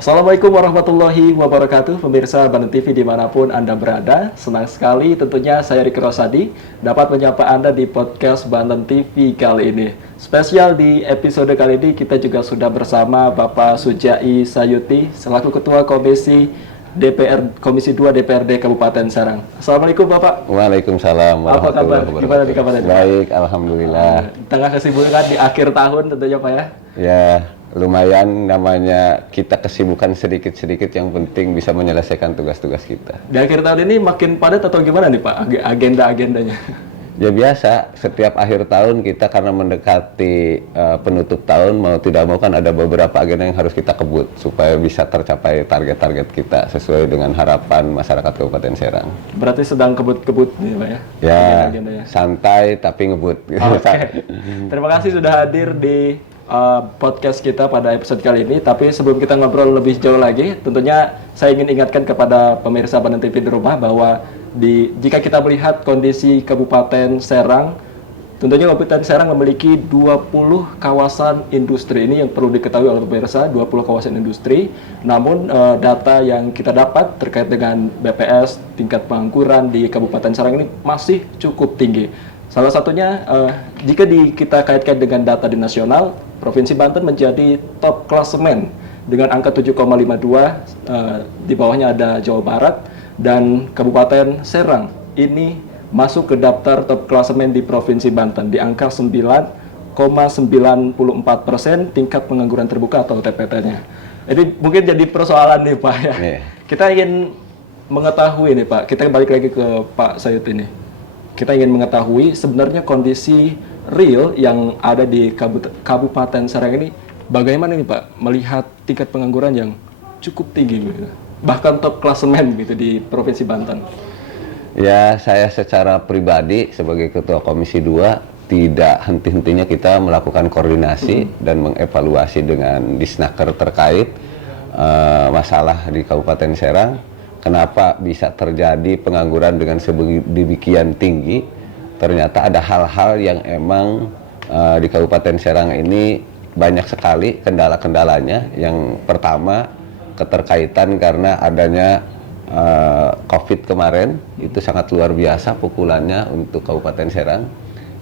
Assalamualaikum warahmatullahi wabarakatuh, pemirsa Banten TV dimanapun Anda berada. Senang sekali tentunya saya Riki Rosadi dapat menyapa Anda di podcast Banten TV kali ini. Spesial di episode kali ini kita juga sudah bersama Bapak Sujai Sayuti selaku Ketua Komisi 2 DPRD Kabupaten Serang. Assalamualaikum Bapak. Waalaikumsalam. Apa kabar? Gimana di kabarnya? Baik, alhamdulillah. Tengah kesibukan di akhir tahun tentunya Pak ya. Ya, lumayan namanya kita kesibukan sedikit-sedikit, yang penting bisa menyelesaikan tugas-tugas kita. Di akhir tahun ini makin padat atau gimana nih Pak agenda-agendanya? Ya biasa, setiap akhir tahun kita karena mendekati penutup tahun, mau tidak mau kan ada beberapa agenda yang harus kita kebut supaya bisa tercapai target-target kita sesuai dengan harapan masyarakat Kabupaten Serang. Berarti sedang kebut-kebut nih Pak ya? Ya, santai tapi ngebut. Oke. Terima kasih sudah hadir di podcast kita pada episode kali ini. Tapi sebelum kita ngobrol lebih jauh lagi, tentunya saya ingin ingatkan kepada pemirsa Banten TV di rumah bahwa jika kita melihat kondisi Kabupaten Serang, tentunya Kabupaten Serang memiliki 20 kawasan industri. Ini yang perlu diketahui oleh pemirsa, 20 kawasan industri. Namun data yang kita dapat terkait dengan BPS, tingkat pengangguran di Kabupaten Serang ini masih cukup tinggi. Salah satunya, jika kita kaitkan dengan data di nasional, Provinsi Banten menjadi top klasemen dengan angka 7,52, di bawahnya ada Jawa Barat, dan Kabupaten Serang ini masuk ke daftar top klasemen di Provinsi Banten di angka 9,94% tingkat pengangguran terbuka atau TPT-nya. Jadi mungkin jadi persoalan nih Pak ya. Kita ingin mengetahui nih Pak, kita balik lagi ke Pak Sayut ini. Kita ingin mengetahui sebenarnya kondisi real yang ada di Kabupaten Serang ini bagaimana nih Pak melihat tingkat pengangguran yang cukup tinggi gitu, bahkan top klasemen gitu di Provinsi Banten. Ya, saya secara pribadi sebagai Ketua Komisi 2 tidak henti-hentinya kita melakukan koordinasi dan mengevaluasi dengan Disnaker terkait masalah di Kabupaten Serang. Kenapa bisa terjadi pengangguran dengan sedemikian tinggi? Ternyata ada hal-hal yang emang di Kabupaten Serang ini banyak sekali kendala-kendalanya. Yang pertama, keterkaitan karena adanya COVID kemarin, itu sangat luar biasa pukulannya untuk Kabupaten Serang.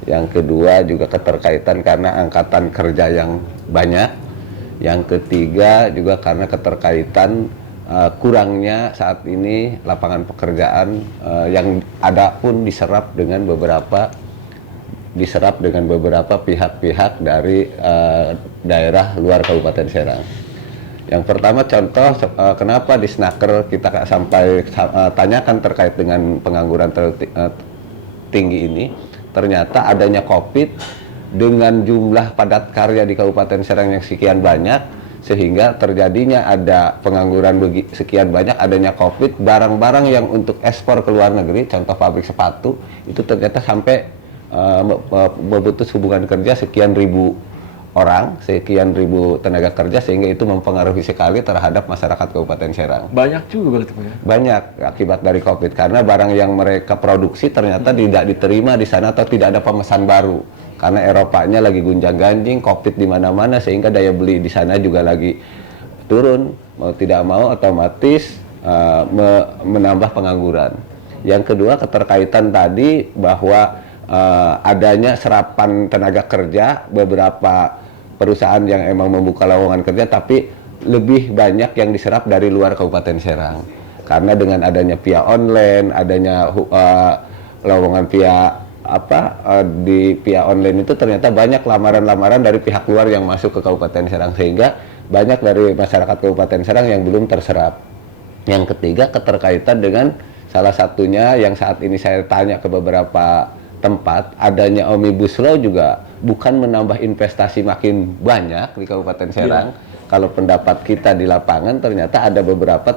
Yang kedua juga keterkaitan karena angkatan kerja yang banyak. Yang ketiga juga karena keterkaitan kurangnya saat ini lapangan pekerjaan yang ada pun diserap dengan beberapa pihak-pihak dari daerah luar Kabupaten Serang. Yang pertama contoh, kenapa di Snaker kita sampai tanyakan terkait dengan pengangguran tinggi ini, ternyata adanya COVID dengan jumlah padat karya di Kabupaten Serang yang sekian banyak, sehingga terjadinya ada pengangguran sekian banyak, adanya COVID, barang-barang yang untuk ekspor ke luar negeri, contoh pabrik sepatu, itu ternyata sampai memutus hubungan kerja sekian ribu orang, sekian ribu tenaga kerja, sehingga itu mempengaruhi sekali terhadap masyarakat Kabupaten Serang. Banyak juga berarti Pak ya? Banyak akibat dari COVID, karena barang yang mereka produksi ternyata tidak diterima di sana atau tidak ada pemesan baru. Karena Eropanya lagi gunjang-ganjing, COVID di mana-mana, sehingga daya beli di sana juga lagi turun. Mau tidak mau otomatis menambah pengangguran. Yang kedua, keterkaitan tadi bahwa adanya serapan tenaga kerja, beberapa perusahaan yang emang membuka lowongan kerja, tapi lebih banyak yang diserap dari luar Kabupaten Serang. Karena dengan adanya via online, adanya lowongan via di via online itu ternyata banyak lamaran-lamaran dari pihak luar yang masuk ke Kabupaten Serang, sehingga banyak dari masyarakat Kabupaten Serang yang belum terserap. Yang ketiga, keterkaitan dengan salah satunya yang saat ini saya tanya ke beberapa tempat, adanya Omnibus Law juga bukan menambah investasi makin banyak di Kabupaten Serang. Kalau pendapat kita di lapangan, ternyata ada beberapa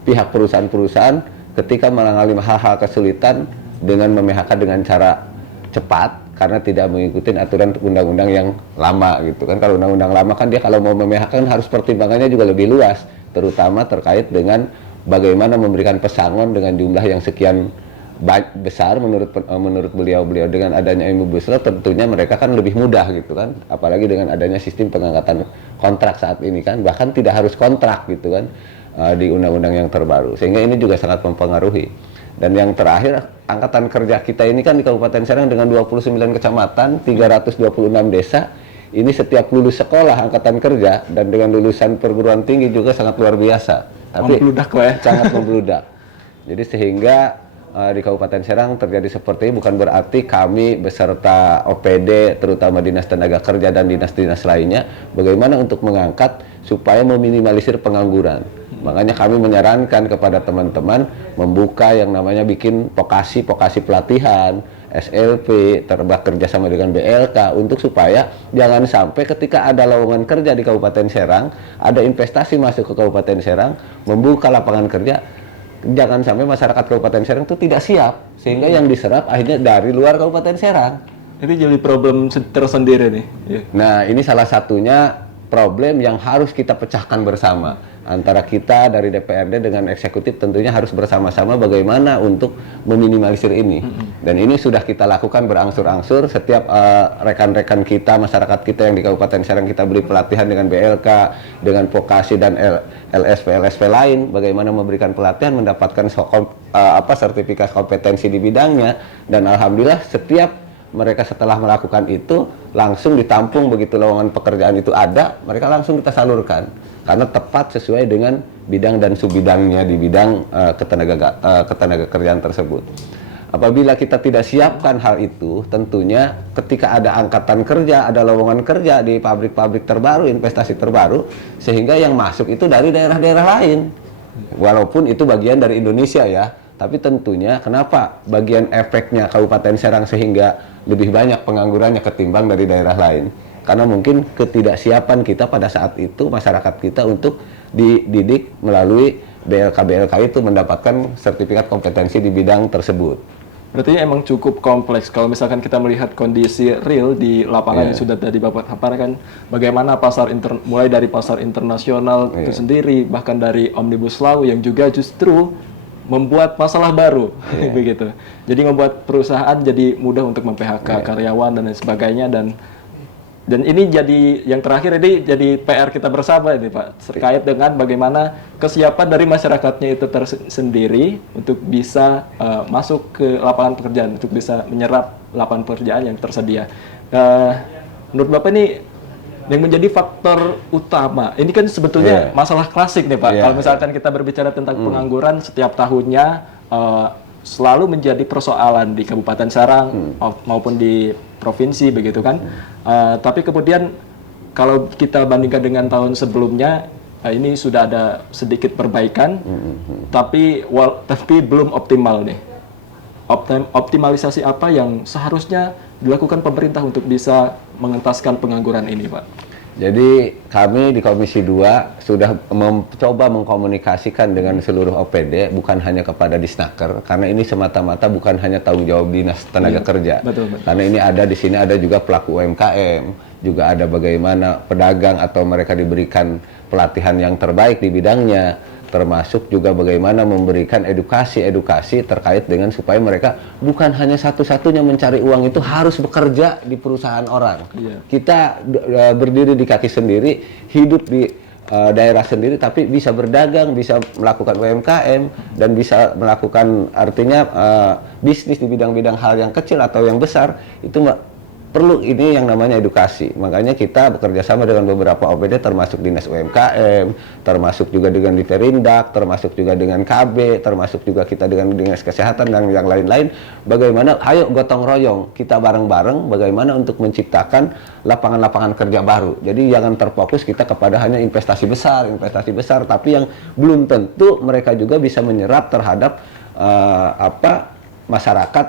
pihak perusahaan-perusahaan ketika mengalami hal-hal kesulitan dengan memihak dengan cara cepat karena tidak mengikuti aturan undang-undang yang lama gitu kan. Kalau undang-undang lama kan dia kalau mau memihak kan harus pertimbangannya juga lebih luas, terutama terkait dengan bagaimana memberikan pesangon dengan jumlah yang sekian besar menurut beliau dengan adanya Omnibus Law tentunya mereka kan lebih mudah gitu kan, apalagi dengan adanya sistem pengangkatan kontrak saat ini kan, bahkan tidak harus kontrak gitu kan di undang-undang yang terbaru, sehingga ini juga sangat mempengaruhi. Dan yang terakhir, angkatan kerja kita ini kan di Kabupaten Serang dengan 29 kecamatan, 326 desa, ini setiap lulus sekolah angkatan kerja dan dengan lulusan perguruan tinggi juga sangat luar biasa. Tapi membludak ya. Sangat membludak. Jadi sehingga di Kabupaten Serang terjadi seperti ini bukan berarti kami beserta OPD, terutama Dinas Tenaga Kerja dan dinas-dinas lainnya, bagaimana untuk mengangkat supaya meminimalisir pengangguran. Makanya kami menyarankan kepada teman-teman membuka yang namanya bikin vokasi pelatihan, SLP, kerjasama dengan BLK untuk supaya jangan sampai ketika ada lowongan kerja di Kabupaten Serang, ada investasi masuk ke Kabupaten Serang, membuka lapangan kerja, jangan sampai masyarakat Kabupaten Serang itu tidak siap, sehingga yang diserap akhirnya dari luar Kabupaten Serang. Itu jadi problem tersendiri nih. Nah, ini salah satunya problem yang harus kita pecahkan bersama. Antara kita dari DPRD dengan eksekutif tentunya harus bersama-sama bagaimana untuk meminimalisir ini. Dan ini sudah kita lakukan berangsur-angsur. Setiap rekan-rekan kita, masyarakat kita yang di Kabupaten Serang kita beri pelatihan dengan BLK, dengan vokasi dan LSP lain, bagaimana memberikan pelatihan, mendapatkan sertifikat kompetensi di bidangnya. Dan alhamdulillah setiap mereka setelah melakukan itu langsung ditampung, begitu lowongan pekerjaan itu ada, mereka langsung kita salurkan karena tepat sesuai dengan bidang dan subbidangnya di bidang ketenaga kerjaan tersebut. Apabila kita tidak siapkan hal itu, tentunya ketika ada angkatan kerja, ada lowongan kerja di pabrik-pabrik terbaru, investasi terbaru, sehingga yang masuk itu dari daerah-daerah lain. Walaupun itu bagian dari Indonesia ya, tapi tentunya kenapa bagian efeknya Kabupaten Serang sehingga lebih banyak penganggurannya ketimbang dari daerah lain? Karena mungkin ketidaksiapan kita pada saat itu, masyarakat kita untuk dididik melalui BLK itu mendapatkan sertifikat kompetensi di bidang tersebut. Berarti emang cukup kompleks kalau misalkan kita melihat kondisi real di lapangan yang sudah tadi Bapak paparkan, bagaimana mulai dari pasar internasional itu sendiri, bahkan dari Omnibus Law yang juga justru membuat masalah baru, begitu. Jadi membuat perusahaan jadi mudah untuk mem-PHK karyawan dan lain sebagainya, dan ini jadi yang terakhir, ini jadi PR kita bersama ini Pak, terkait dengan bagaimana kesiapan dari masyarakatnya itu tersendiri untuk bisa masuk ke lapangan pekerjaan, untuk bisa menyerap lapangan pekerjaan yang tersedia. Menurut Bapak ini yang menjadi faktor utama, ini kan sebetulnya masalah klasik nih Pak. Kalau misalkan kita berbicara tentang pengangguran setiap tahunnya selalu menjadi persoalan di Kabupaten Serang maupun di provinsi begitu kan. Tapi kemudian kalau kita bandingkan dengan tahun sebelumnya, ini sudah ada sedikit perbaikan, tapi belum optimal nih. Optimalisasi apa yang seharusnya dilakukan pemerintah untuk bisa mengentaskan pengangguran ini, Pak? Jadi kami di Komisi 2 sudah mencoba mengkomunikasikan dengan seluruh OPD, bukan hanya kepada Disnaker, karena ini semata-mata bukan hanya tanggung jawab Dinas Tenaga Kerja. Betul. Karena ini di sini ada juga pelaku UMKM, juga ada bagaimana pedagang atau mereka diberikan pelatihan yang terbaik di bidangnya, termasuk juga bagaimana memberikan edukasi terkait dengan supaya mereka bukan hanya satu-satunya mencari uang itu harus bekerja di perusahaan orang. Kita berdiri di kaki sendiri, hidup di daerah sendiri, tapi bisa berdagang, bisa melakukan UMKM, dan bisa melakukan artinya bisnis di bidang-bidang hal yang kecil atau yang besar, itu perlu ini yang namanya edukasi. Makanya kita bekerja sama dengan beberapa OPD, termasuk Dinas UMKM, termasuk juga dengan Diperindak, termasuk juga dengan KB, termasuk juga kita dengan Dinas Kesehatan dan yang lain-lain. Bagaimana, ayo gotong royong, kita bareng-bareng bagaimana untuk menciptakan lapangan-lapangan kerja baru. Jadi jangan terfokus kita kepada hanya investasi besar, tapi yang belum tentu mereka juga bisa menyerap terhadap masyarakat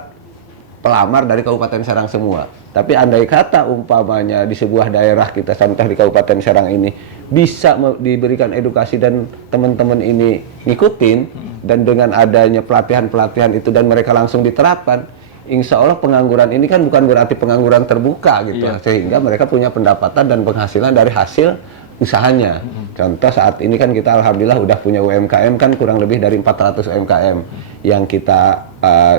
pelamar dari Kabupaten Serang semua. Tapi andai kata umpamanya di sebuah daerah kita, contoh di Kabupaten Serang ini, bisa diberikan edukasi dan teman-teman ini ngikutin, dan dengan adanya pelatihan-pelatihan itu dan mereka langsung diterapkan, insya Allah pengangguran ini kan bukan berarti pengangguran terbuka gitu, sehingga mereka punya pendapatan dan penghasilan dari hasil usahanya. Contoh saat ini kan kita alhamdulillah udah punya UMKM kan kurang lebih dari 400 UMKM yang kita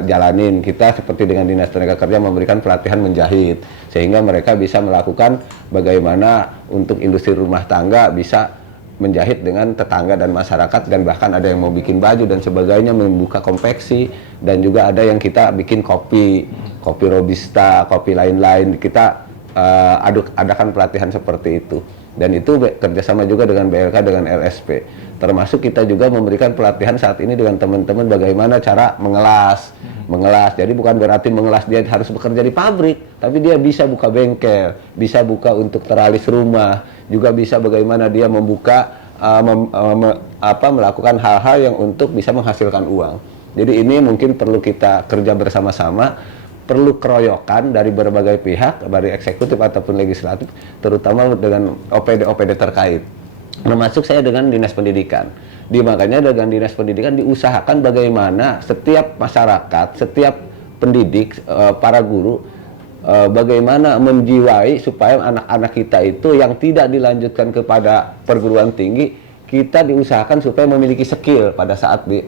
jalanin. Kita seperti dengan Dinas Tenaga Kerja memberikan pelatihan menjahit sehingga mereka bisa melakukan bagaimana untuk industri rumah tangga bisa menjahit dengan tetangga dan masyarakat, dan bahkan ada yang mau bikin baju dan sebagainya, membuka konveksi, dan juga ada yang kita bikin kopi robusta, kopi lain-lain. Kita adakan pelatihan seperti itu, dan itu kerjasama juga dengan BLK, dengan LSP. Termasuk kita juga memberikan pelatihan saat ini dengan teman-teman bagaimana cara mengelas. Jadi bukan berarti mengelas dia harus bekerja di pabrik, tapi dia bisa buka bengkel, bisa buka untuk teralis rumah, juga bisa bagaimana dia membuka melakukan hal-hal yang untuk bisa menghasilkan uang. Jadi ini mungkin perlu kita kerja bersama-sama, perlu keroyokan dari berbagai pihak, dari eksekutif ataupun legislatif, terutama dengan OPD-OPD terkait. Termasuk saya dengan Dinas Pendidikan. Makanya dengan Dinas Pendidikan diusahakan bagaimana setiap masyarakat, setiap pendidik, para guru, bagaimana menjiwai supaya anak-anak kita itu yang tidak dilanjutkan kepada perguruan tinggi, kita diusahakan supaya memiliki skill pada saat di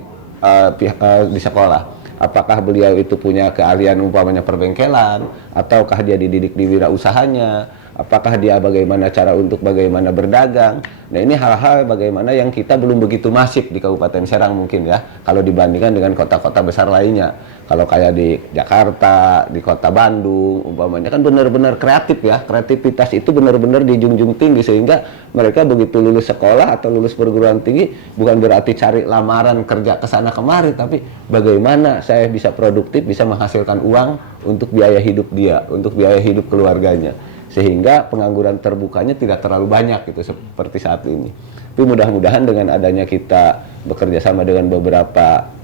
sekolah. Apakah beliau itu punya keahlian umpamanya perbengkelan, ataukah dia dididik di wirausahanya, apakah dia bagaimana cara untuk bagaimana berdagang. Nah ini hal-hal bagaimana yang kita belum begitu masif di Kabupaten Serang mungkin ya, kalau dibandingkan dengan kota-kota besar lainnya. Kalau kayak di Jakarta, di kota Bandung umpamanya kan benar-benar kreatif ya, kreativitas itu benar-benar dijunjung tinggi, sehingga mereka begitu lulus sekolah atau lulus perguruan tinggi bukan berarti cari lamaran kerja ke sana kemari, tapi bagaimana saya bisa produktif, bisa menghasilkan uang untuk biaya hidup dia, untuk biaya hidup keluarganya, sehingga pengangguran terbukanya tidak terlalu banyak gitu seperti saat ini. Tapi mudah-mudahan dengan adanya kita bekerja sama dengan beberapa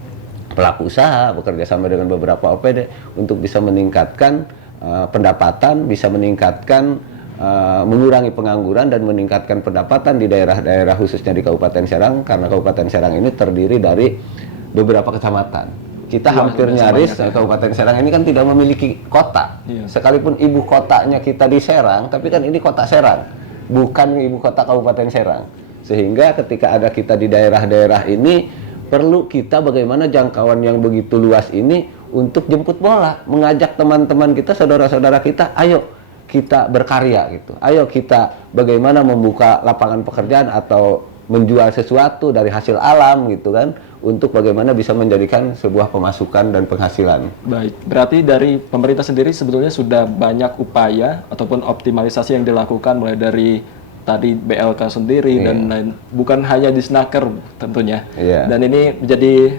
pelaku usaha, bekerja sama dengan beberapa OPD untuk bisa meningkatkan pendapatan, bisa meningkatkan mengurangi pengangguran dan meningkatkan pendapatan di daerah-daerah khususnya di Kabupaten Serang, karena Kabupaten Serang ini terdiri dari beberapa kecamatan. Kita hampir nyaris Kabupaten Serang ini kan tidak memiliki kota. Sekalipun ibu kotanya kita di Serang, tapi kan ini kota Serang, bukan ibu kota Kabupaten Serang. Sehingga ketika ada kita di daerah-daerah ini, perlu kita bagaimana jangkauan yang begitu luas ini untuk jemput bola, mengajak teman-teman kita, saudara-saudara kita, ayo kita berkarya gitu. Ayo kita bagaimana membuka lapangan pekerjaan atau menjual sesuatu dari hasil alam gitu kan, untuk bagaimana bisa menjadikan sebuah pemasukan dan penghasilan. Baik, berarti dari pemerintah sendiri sebetulnya sudah banyak upaya ataupun optimalisasi yang dilakukan, mulai dari tadi BLK sendiri dan lain, bukan hanya di Snaker tentunya. Dan ini menjadi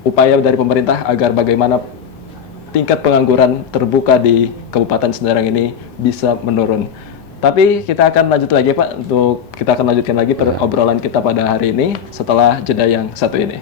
upaya dari pemerintah agar bagaimana tingkat pengangguran terbuka di Kabupaten Serang ini bisa menurun. Tapi kita akan lanjut lagi Pak, kita akan lanjutkan lagi obrolan kita pada hari ini setelah jeda yang satu ini.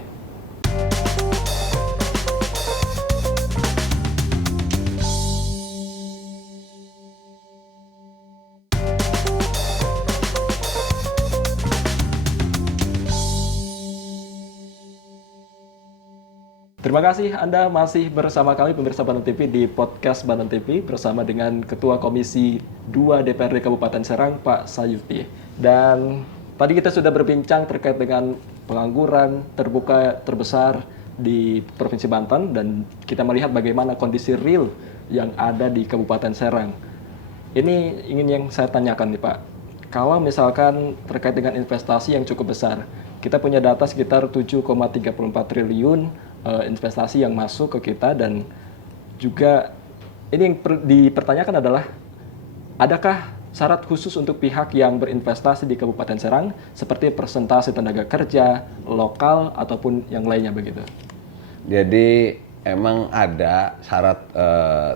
Terima kasih Anda masih bersama kami pemirsa Banten TV di podcast Banten TV bersama dengan Ketua Komisi 2 DPRD Kabupaten Serang Pak Sayuti. Dan tadi kita sudah berbincang terkait dengan pengangguran terbuka terbesar di Provinsi Banten, dan kita melihat bagaimana kondisi real yang ada di Kabupaten Serang. Ini ingin yang saya tanyakan nih Pak, kalau misalkan terkait dengan investasi yang cukup besar, kita punya data sekitar 7,34 triliun investasi yang masuk ke kita, dan juga ini yang dipertanyakan adalah adakah syarat khusus untuk pihak yang berinvestasi di Kabupaten Serang seperti persentase tenaga kerja lokal ataupun yang lainnya begitu? Jadi emang ada syarat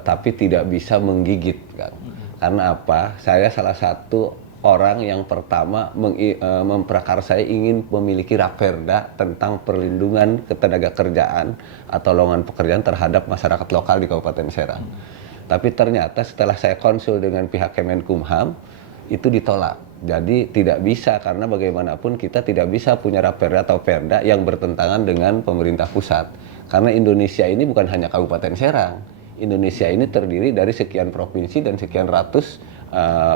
tapi tidak bisa menggigit kan. Karena apa? Saya salah satu orang yang pertama memprakarsai ingin memiliki raperda tentang perlindungan ketenaga kerjaan atau lowongan pekerjaan terhadap masyarakat lokal di Kabupaten Serang. Tapi ternyata setelah saya konsul dengan pihak Kemenkumham, itu ditolak. Jadi tidak bisa, karena bagaimanapun kita tidak bisa punya raperda atau perda yang bertentangan dengan pemerintah pusat. Karena Indonesia ini bukan hanya Kabupaten Serang. Indonesia ini terdiri dari sekian provinsi dan sekian ratus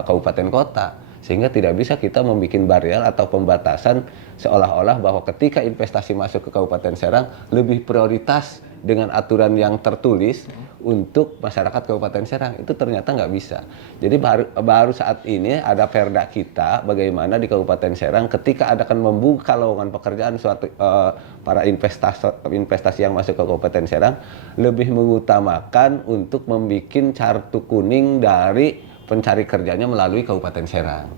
kabupaten kota. Sehingga tidak bisa kita membuat barrier atau pembatasan seolah-olah bahwa ketika investasi masuk ke Kabupaten Serang lebih prioritas dengan aturan yang tertulis untuk masyarakat Kabupaten Serang. Itu ternyata nggak bisa. Jadi baru saat ini ada perda kita bagaimana di Kabupaten Serang ketika akan membuka lowongan pekerjaan para investasi yang masuk ke Kabupaten Serang lebih mengutamakan untuk membuat kartu kuning dari pencari kerjanya melalui Kabupaten Serang.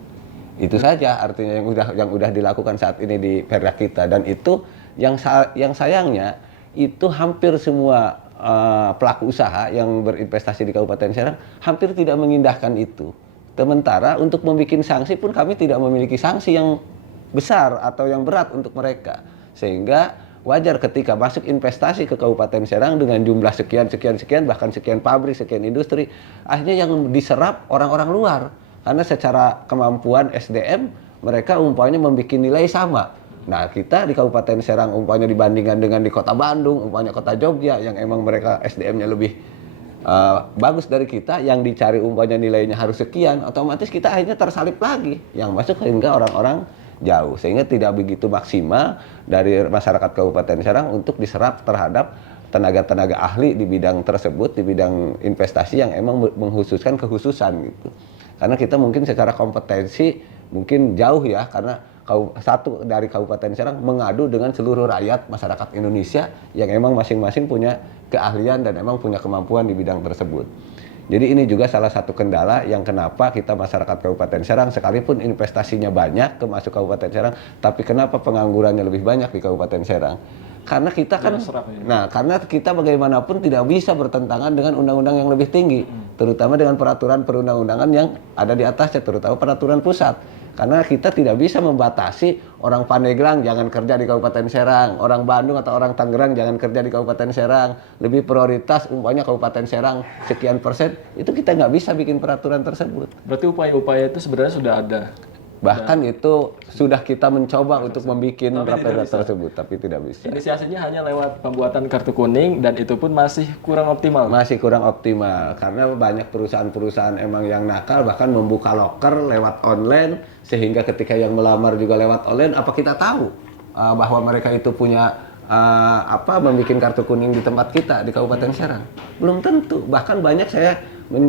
Itu saja artinya yang udah dilakukan saat ini di perda kita, dan itu yang sayangnya itu hampir semua pelaku usaha yang berinvestasi di Kabupaten Serang hampir tidak mengindahkan itu. Sementara untuk membuat sanksi pun kami tidak memiliki sanksi yang besar atau yang berat untuk mereka. Sehingga wajar ketika masuk investasi ke Kabupaten Serang dengan jumlah sekian, bahkan sekian pabrik, sekian industri, akhirnya yang diserap orang-orang luar. Karena secara kemampuan SDM, mereka umpamanya membuat nilai sama. Nah, kita di Kabupaten Serang umpamanya dibandingkan dengan di kota Bandung, umpamanya kota Jogja, yang emang mereka SDM-nya lebih bagus dari kita, yang dicari umpamanya nilainya harus sekian, otomatis kita akhirnya tersalip lagi. Yang masuk sehingga orang-orang jauh, sehingga tidak begitu maksimal dari masyarakat Kabupaten Serang untuk diserap terhadap tenaga-tenaga ahli di bidang tersebut, di bidang investasi yang emang menghususkan kekhususan gitu. Karena kita mungkin secara kompetensi mungkin jauh ya, karena satu dari Kabupaten Serang mengadu dengan seluruh rakyat masyarakat Indonesia yang emang masing-masing punya keahlian dan emang punya kemampuan di bidang tersebut. Jadi ini juga salah satu kendala yang kenapa kita masyarakat Kabupaten Serang sekalipun investasinya banyak ke masuk Kabupaten Serang, tapi kenapa penganggurannya lebih banyak di Kabupaten Serang? Karena kita kan, karena kita bagaimanapun tidak bisa bertentangan dengan undang-undang yang lebih tinggi, terutama dengan peraturan perundang-undangan yang ada di atasnya, terutama peraturan pusat. Karena kita tidak bisa membatasi orang Pandeglang jangan kerja di Kabupaten Serang, orang Bandung atau orang Tangerang jangan kerja di Kabupaten Serang, lebih prioritas umpamanya Kabupaten Serang sekian persen, itu kita nggak bisa bikin peraturan tersebut. Berarti upaya-upaya itu sebenarnya sudah ada. Bahkan itu sudah kita mencoba untuk membuat perda tersebut, tapi tidak bisa. Inisiasinya hanya lewat pembuatan kartu kuning, dan itu pun masih kurang optimal. Masih kurang optimal, karena banyak perusahaan-perusahaan emang yang nakal, bahkan membuka loker lewat online, sehingga ketika yang melamar juga lewat online, apa kita tahu bahwa mereka itu punya membuat kartu kuning di tempat kita, di Kabupaten Serang? Belum tentu, bahkan banyak saya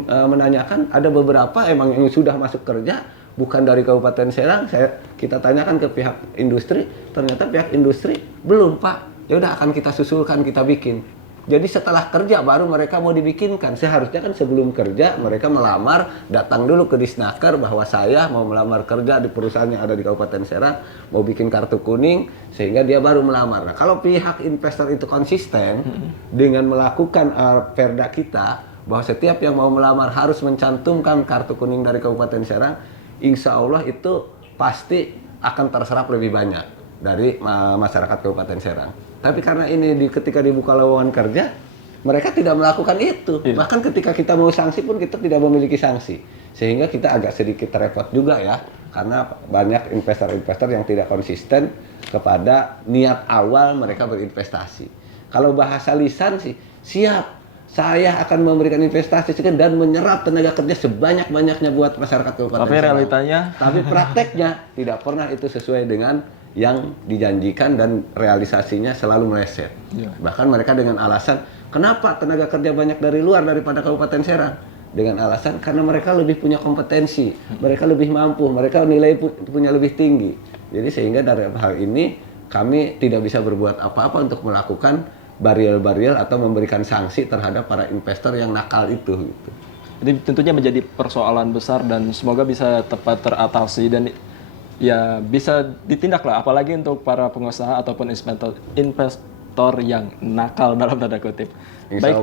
menanyakan, ada beberapa emang yang sudah masuk kerja, bukan dari Kabupaten Serang, kita tanyakan ke pihak industri, ternyata pihak industri belum, Pak. Ya udah, akan kita susulkan, kita bikin. Jadi setelah kerja baru mereka mau dibikinkan. Seharusnya kan sebelum kerja mereka melamar, datang dulu ke Disnaker bahwa saya mau melamar kerja di perusahaan yang ada di Kabupaten Serang, mau bikin kartu kuning, sehingga dia baru melamar. Nah, kalau pihak investor itu konsisten dengan melakukan perda kita bahwa setiap yang mau melamar harus mencantumkan kartu kuning dari Kabupaten Serang, insya Allah itu pasti akan terserap lebih banyak dari masyarakat Kabupaten Serang. Tapi karena ini ketika dibuka lowongan kerja, mereka tidak melakukan itu. Bahkan ketika kita mau sanksi pun kita tidak memiliki sanksi. Sehingga kita agak sedikit repot juga ya, karena banyak investor-investor yang tidak konsisten kepada niat awal mereka berinvestasi. Kalau bahasa lisan sih, siap. Saya akan memberikan investasi dan menyerap tenaga kerja sebanyak-banyaknya buat masyarakat Kabupaten Serang. Tapi realitanya, tapi prakteknya tidak pernah itu sesuai dengan yang dijanjikan, dan realisasinya selalu meleset. Bahkan mereka dengan alasan, kenapa tenaga kerja banyak dari luar daripada Kabupaten Serang? Dengan alasan karena mereka lebih punya kompetensi, mereka lebih mampu, mereka nilai punya lebih tinggi. Jadi sehingga dari hal ini kami tidak bisa berbuat apa-apa untuk melakukan barrier-barrier atau memberikan sanksi terhadap para investor yang nakal itu. Gitu. Jadi tentunya menjadi persoalan besar dan semoga bisa tepat teratasi dan ya bisa ditindak lah, apalagi untuk para pengusaha ataupun investor yang nakal dalam tanda kutip. Insya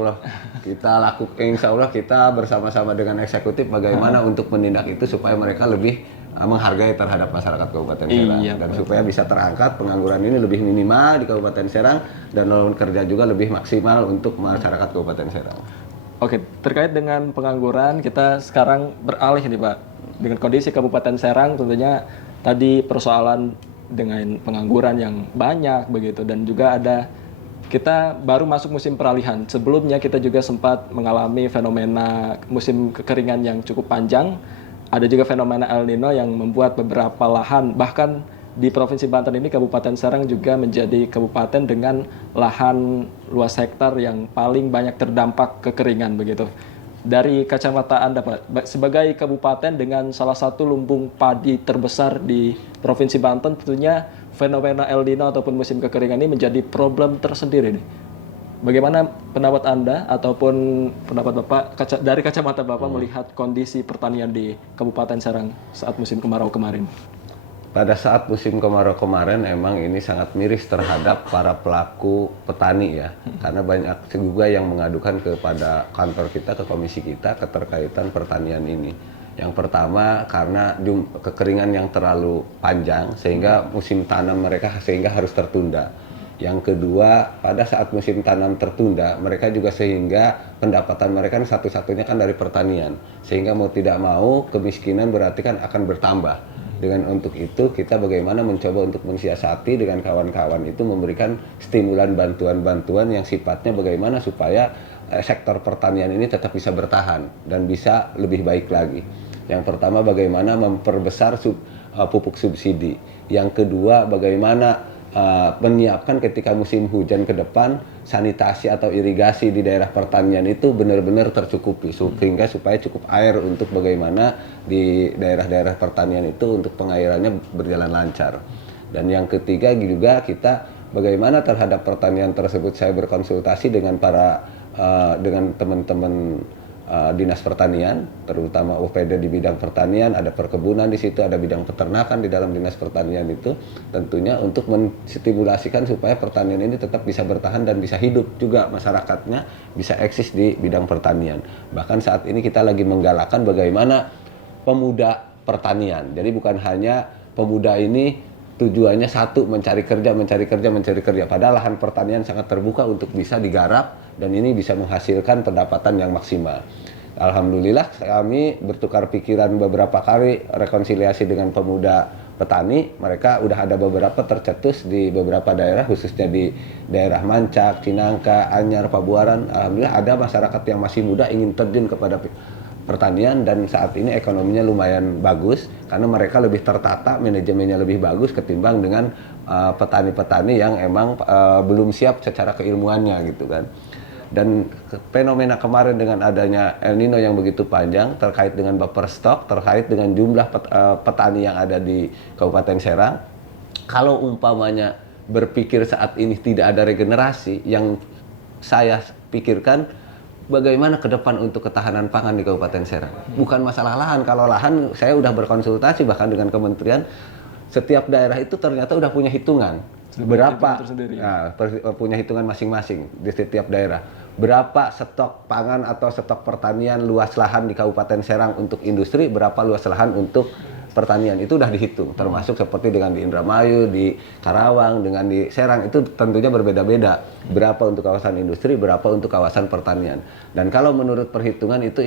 Allah kita bersama-sama dengan eksekutif bagaimana untuk menindak itu supaya mereka lebih menghargai terhadap masyarakat Kabupaten Serang, dan supaya bisa terangkat pengangguran ini lebih minimal di Kabupaten Serang dan lowongan kerja juga lebih maksimal untuk masyarakat Kabupaten Serang. Oke, terkait dengan pengangguran kita sekarang beralih nih Pak, dengan kondisi Kabupaten Serang tentunya tadi persoalan dengan pengangguran yang banyak begitu, dan juga ada kita baru masuk musim peralihan. Sebelumnya kita juga sempat mengalami fenomena musim kekeringan yang cukup panjang. ada juga fenomena El Nino yang membuat beberapa lahan, bahkan di Provinsi Banten ini Kabupaten Serang juga menjadi kabupaten dengan lahan luas hektar yang paling banyak terdampak kekeringan begitu. Dari kacamata Anda Pak, sebagai kabupaten dengan salah satu lumbung padi terbesar di Provinsi Banten, tentunya fenomena El Nino ataupun musim kekeringan ini menjadi problem tersendiri nih. Bagaimana pendapat Anda ataupun pendapat Bapak dari kacamata Bapak melihat kondisi pertanian di Kabupaten Serang saat musim kemarau kemarin? Pada saat musim kemarau kemarin emang ini sangat miris terhadap para pelaku petani ya. Karena banyak juga yang mengadukan kepada kantor kita, ke komisi kita, keterkaitan pertanian ini. Yang pertama karena kekeringan yang terlalu panjang sehingga musim tanam mereka sehingga harus tertunda. Yang kedua, pada saat musim tanam tertunda, mereka juga sehingga pendapatan mereka satu-satunya kan dari pertanian. Sehingga mau tidak mau, kemiskinan berarti kan akan bertambah. Dengan untuk itu, kita bagaimana mencoba untuk mensiasati dengan kawan-kawan itu memberikan stimulan bantuan-bantuan yang sifatnya bagaimana supaya sektor pertanian ini tetap bisa bertahan dan bisa lebih baik lagi. Yang pertama, bagaimana memperbesar pupuk subsidi. Yang kedua, bagaimana menyiapkan ketika musim hujan ke depan sanitasi atau irigasi di daerah pertanian itu benar-benar tercukupi sehingga supaya cukup air untuk bagaimana di daerah-daerah pertanian itu untuk pengairannya berjalan lancar. Dan yang ketiga juga kita bagaimana terhadap pertanian tersebut saya berkonsultasi dengan dengan teman-teman dinas pertanian, terutama UPD di bidang pertanian, ada perkebunan di situ, ada bidang peternakan di dalam dinas pertanian itu, tentunya untuk menstimulasikan supaya pertanian ini tetap bisa bertahan dan bisa hidup juga masyarakatnya, bisa eksis di bidang pertanian. Bahkan saat ini kita lagi menggalakkan bagaimana pemuda pertanian. Jadi bukan hanya pemuda ini tujuannya satu mencari kerja. Padahal lahan pertanian sangat terbuka untuk bisa digarap dan ini bisa menghasilkan pendapatan yang maksimal. Alhamdulillah kami bertukar pikiran beberapa kali rekonsiliasi dengan pemuda petani. Mereka udah ada beberapa tercetus di beberapa daerah, khususnya di daerah Mancak, Cinangka, Anyar, Pabuaran. Alhamdulillah ada masyarakat yang masih muda ingin terjun kepada pertanian dan saat ini ekonominya lumayan bagus karena mereka lebih tertata, manajemennya lebih bagus ketimbang dengan petani-petani yang emang belum siap secara keilmuannya gitu kan. Dan fenomena kemarin dengan adanya El Nino yang begitu panjang terkait dengan buffer stok, terkait dengan jumlah petani yang ada di Kabupaten Serang, kalau umpamanya berpikir saat ini tidak ada regenerasi, yang saya pikirkan bagaimana ke depan untuk ketahanan pangan di Kabupaten Serang. Bukan masalah lahan, kalau lahan saya udah berkonsultasi bahkan dengan kementerian, setiap daerah itu ternyata udah punya hitungan. Berapa, punya hitungan masing-masing di setiap daerah. Berapa stok pangan atau stok pertanian luas lahan di Kabupaten Serang untuk industri, berapa luas lahan untuk pertanian, itu udah dihitung. Termasuk seperti dengan di Indramayu, di Karawang, dengan di Serang, itu tentunya berbeda-beda. Berapa untuk kawasan industri, berapa untuk kawasan pertanian. Dan kalau menurut perhitungan itu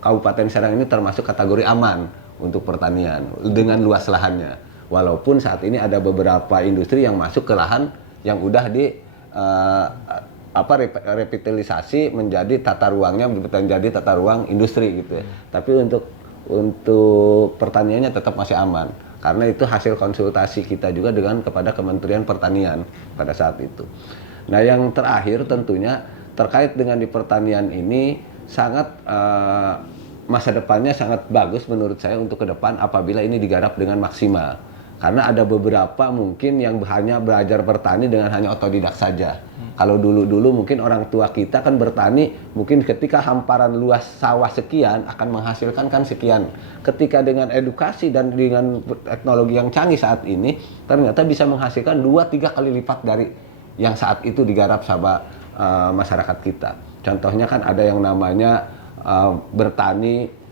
Kabupaten Serang ini termasuk kategori aman untuk pertanian dengan luas lahannya. Walaupun saat ini ada beberapa industri yang masuk ke lahan yang udah di revitalisasi menjadi tata ruangnya menjadi tata ruang industri gitu ya. Tapi untuk pertaniannya tetap masih aman karena itu hasil konsultasi kita juga kepada Kementerian Pertanian pada saat itu. Nah, yang terakhir tentunya terkait dengan di pertanian ini sangat masa depannya sangat bagus menurut saya untuk ke depan apabila ini digarap dengan maksimal. Karena ada beberapa mungkin yang hanya belajar bertani dengan hanya otodidak saja. Kalau dulu mungkin orang tua kita kan bertani, mungkin ketika hamparan luas sawah sekian akan menghasilkan kan sekian. Ketika dengan edukasi dan dengan teknologi yang canggih saat ini, ternyata bisa menghasilkan 2-3 kali lipat dari yang saat itu digarap sama masyarakat kita. Contohnya kan ada yang namanya bertani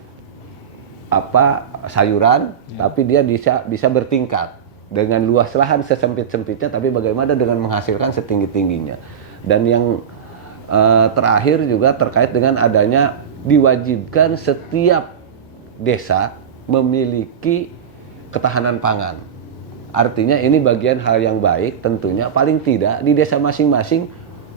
sayuran, tapi dia bisa bertingkat dengan luas lahan sesempit-sempitnya, tapi bagaimana dengan menghasilkan setinggi-tingginya. Dan yang terakhir juga terkait dengan adanya diwajibkan setiap desa memiliki ketahanan pangan. Artinya ini bagian hal yang baik tentunya, paling tidak di desa masing-masing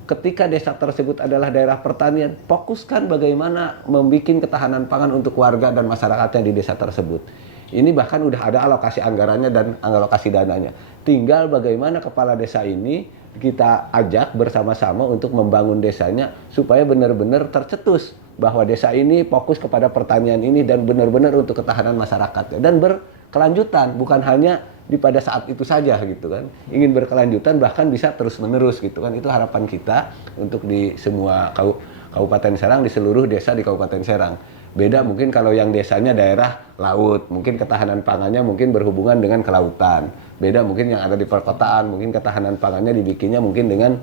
ketika desa tersebut adalah daerah pertanian, fokuskan bagaimana membuat ketahanan pangan untuk warga dan masyarakatnya di desa tersebut. Ini bahkan udah ada alokasi anggarannya dan alokasi dananya. Tinggal bagaimana kepala desa ini kita ajak bersama-sama untuk membangun desanya supaya benar-benar tercetus bahwa desa ini fokus kepada pertanian ini dan benar-benar untuk ketahanan masyarakatnya dan berkelanjutan, bukan hanya pada saat itu saja gitu kan. Ingin berkelanjutan bahkan bisa terus-menerus gitu kan. Itu harapan kita untuk di semua Kabupaten Serang, di seluruh desa di Kabupaten Serang. Beda mungkin kalau yang desanya daerah laut, mungkin ketahanan pangannya mungkin berhubungan dengan kelautan. Beda mungkin yang ada di perkotaan, mungkin ketahanan pangannya dibikinnya mungkin dengan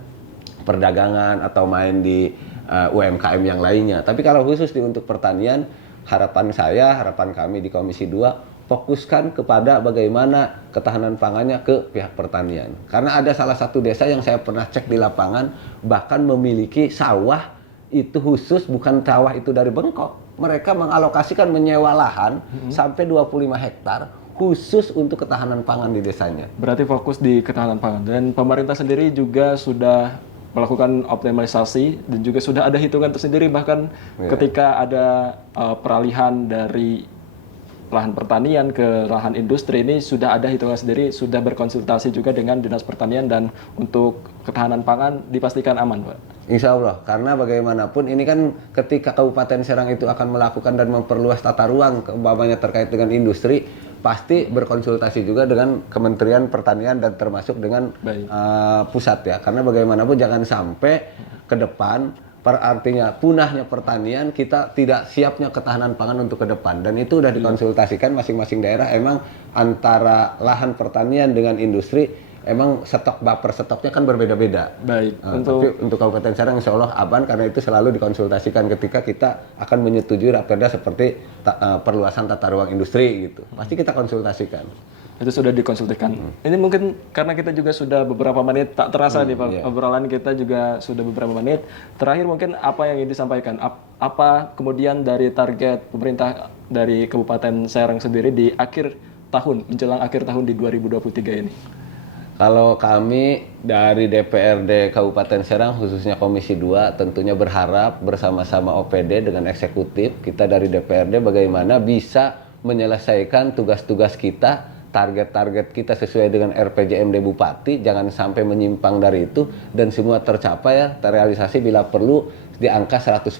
perdagangan atau main di UMKM yang lainnya. Tapi kalau khusus untuk pertanian, harapan saya, harapan kami di Komisi 2, fokuskan kepada bagaimana ketahanan pangannya ke pihak pertanian. Karena ada salah satu desa yang saya pernah cek di lapangan, bahkan memiliki sawah itu khusus, bukan sawah itu dari Bengkok. Mereka mengalokasikan menyewa lahan sampai 25 hektar khusus untuk ketahanan pangan di desanya. Berarti fokus di ketahanan pangan. Dan pemerintah sendiri juga sudah melakukan optimalisasi dan juga sudah ada hitungan tersendiri bahkan ketika ada peralihan dari lahan pertanian ke lahan industri ini sudah ada hitungan sendiri, sudah berkonsultasi juga dengan Dinas Pertanian dan untuk ketahanan pangan dipastikan aman, Pak. Insya Allah, karena bagaimanapun ini kan ketika Kabupaten Serang itu akan melakukan dan memperluas tata ruang umpamanya terkait dengan industri, pasti berkonsultasi juga dengan Kementerian Pertanian dan termasuk dengan pusat ya. Karena bagaimanapun jangan sampai ke depan artinya punahnya pertanian, kita tidak siapnya ketahanan pangan untuk ke depan. Dan itu sudah dikonsultasikan masing-masing daerah, emang antara lahan pertanian dengan industri emang stoknya kan berbeda-beda. Baik. Tapi untuk Kabupaten Serang insya Allah aman, karena itu selalu dikonsultasikan ketika kita akan menyetujui raperda seperti perluasan tata ruang industri gitu. Pasti kita konsultasikan. Itu sudah dikonsultasikan. Ini mungkin karena kita juga sudah beberapa menit, tak terasa nih Pak, obrolan kita juga sudah beberapa menit. Terakhir mungkin apa yang ingin disampaikan? Apa kemudian dari target pemerintah dari Kabupaten Serang sendiri di akhir tahun, menjelang akhir tahun di 2023 ini? Kalau kami dari DPRD Kabupaten Serang, khususnya Komisi 2, tentunya berharap bersama-sama OPD dengan eksekutif, kita dari DPRD bagaimana bisa menyelesaikan tugas-tugas kita, target-target kita sesuai dengan RPJMD Bupati, jangan sampai menyimpang dari itu, dan semua tercapai ya, terrealisasi bila perlu di angka 100%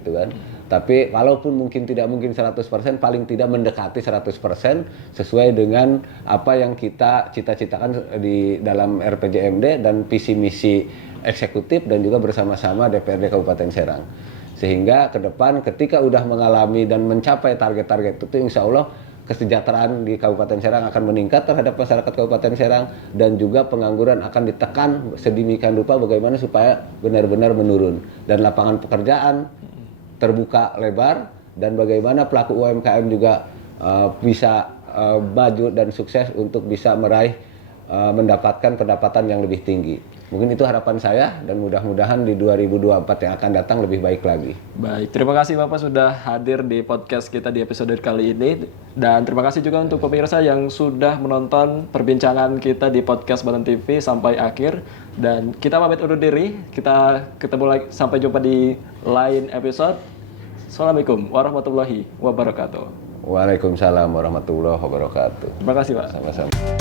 gitu kan. Tapi walaupun mungkin tidak mungkin 100%, paling tidak mendekati 100% sesuai dengan apa yang kita cita-citakan di dalam RPJMD dan visi misi eksekutif dan juga bersama-sama DPRD Kabupaten Serang. Sehingga ke depan ketika udah mengalami dan mencapai target-target itu, insya Allah kesejahteraan di Kabupaten Serang akan meningkat terhadap masyarakat Kabupaten Serang, dan juga pengangguran akan ditekan sedemikian rupa bagaimana supaya benar-benar menurun, dan lapangan pekerjaan terbuka lebar, dan bagaimana pelaku UMKM juga bisa maju dan sukses untuk bisa meraih mendapatkan pendapatan yang lebih tinggi. Mungkin itu harapan saya, dan mudah-mudahan di 2024 yang akan datang lebih baik lagi. Baik, terima kasih Bapak sudah hadir di podcast kita di episode kali ini. Dan terima kasih juga untuk pemirsa yang sudah menonton perbincangan kita di podcast Badan TV sampai akhir. Dan kita pamit undur diri, kita ketemu lagi, sampai jumpa di lain episode. Assalamualaikum warahmatullahi wabarakatuh. Waalaikumsalam warahmatullahi wabarakatuh. Terima kasih Pak. Sama-sama.